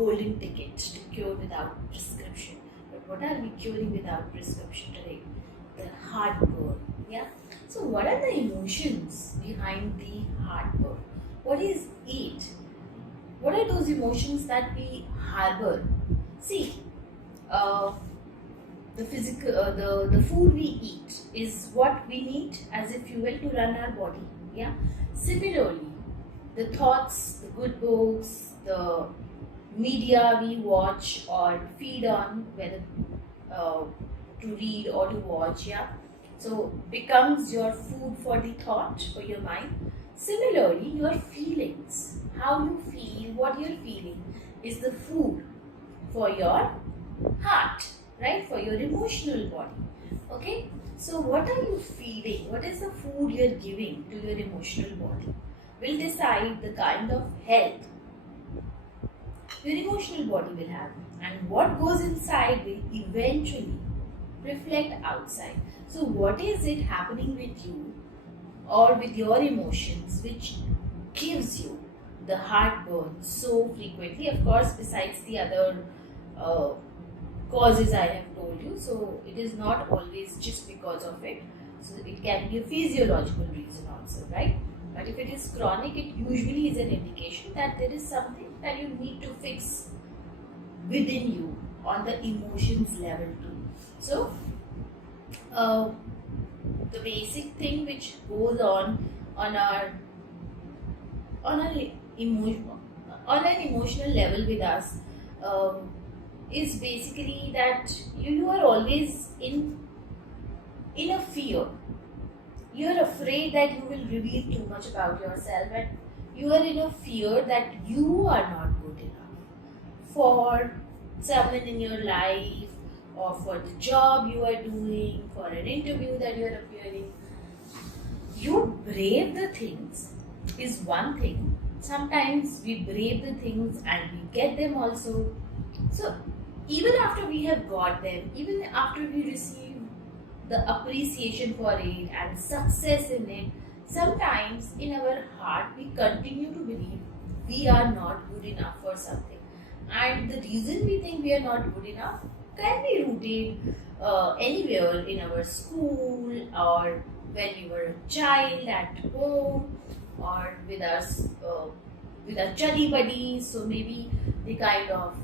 golden ticket to cure without prescription. But what are we curing without prescription today? The heartburn. Yeah. So what are the emotions behind the heartburn? What is it? What are those emotions that we harbor? See, the physical, the food we eat is what we need as a fuel to run our body. Yeah. Similarly, the thoughts, the good books, the media we watch or feed on, whether to read or to watch, yeah, so becomes your food for the thought, for your mind. Similarly, your feelings, how you feel, what you're feeling, is the food for your heart, right? For your emotional body. Okay, so what are you feeding? What is the food you're giving to your emotional body will decide the kind of health your emotional body will have, and what goes inside will eventually reflect outside. So what is it happening with you or with your emotions which gives you the heartburn so frequently? Of course, besides the other causes I have told you, so it is not always just because of it. So it can be a physiological reason also, right? But if it is chronic, it usually is an indication that there is something that you need to fix within you on the emotions level too. So the basic thing which goes on our on an emotional level with us is basically that you are always in a fear. You're afraid that you will reveal too much about yourself, and you are in a fear that you are not good enough for someone in your life, or for the job you are doing, for an interview that you are appearing. You brave the things is one thing. Sometimes we brave the things and we get them also. So even after we have got them, even after we receive the appreciation for it and success in it, sometimes in our heart we continue to believe we are not good enough for something. And the reason we think we are not good enough can be rooted anywhere in our school, or when you were a child at home, or with us with our chuddy buddies. So maybe they kind of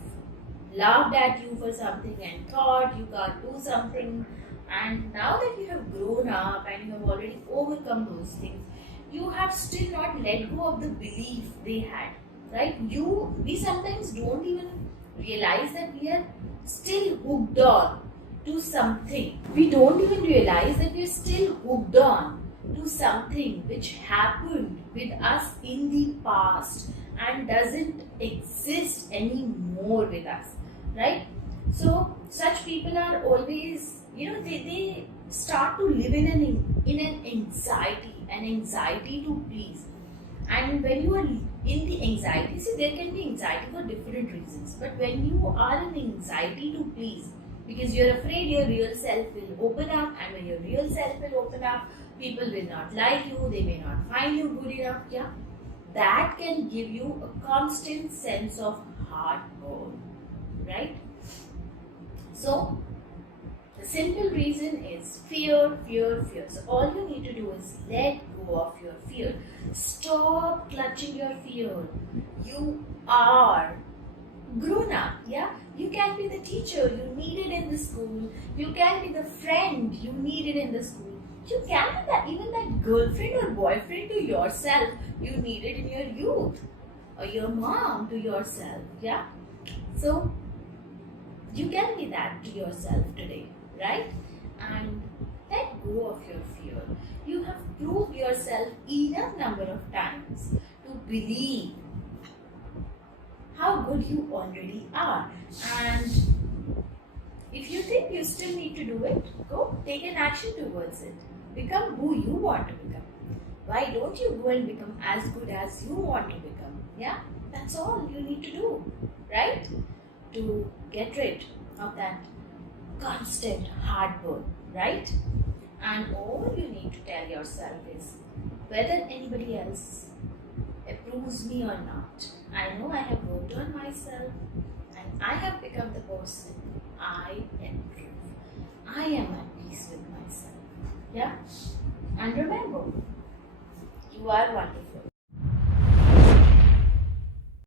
laughed at you for something and thought you can't do something. And now that you have grown up and you have already overcome those things, you have still not let go of the belief they had, right? We sometimes don't even realize that we are still hooked on to something. We don't even realize that we are still hooked on to something which happened with us in the past and doesn't exist anymore with us, right? So such people are always, they start to live in an anxiety to please. And when you are in the anxiety, see, there can be anxiety for different reasons, but when you are in anxiety to please, because you're afraid your real self will open up, and when your real self will open up, people will not like you, they may not find you good enough, yeah, that can give you a constant sense of heartburn, right? So the simple reason is fear. So all you need to do is let go of your fear. Stop clutching your fear. You are grown up, yeah? You can be the teacher you needed in the school. You can be the friend you needed in the school. You can be even that girlfriend or boyfriend to yourself you needed in your youth. Or your mom to yourself, yeah? So you can be that to yourself today, right? And let go of your fear. You have proved yourself enough number of times to believe how good you already are. And if you think you still need to do it, go take an action towards it. Become who you want to become. Why don't you go and become as good as you want to become? Yeah, that's all you need to do, right? To get rid of that constant heartburn, right? And all you need to tell yourself is whether anybody else approves me or not. I know I have worked on myself and I have become the person I improve. I am at peace with myself. Yeah? And remember, you are wonderful.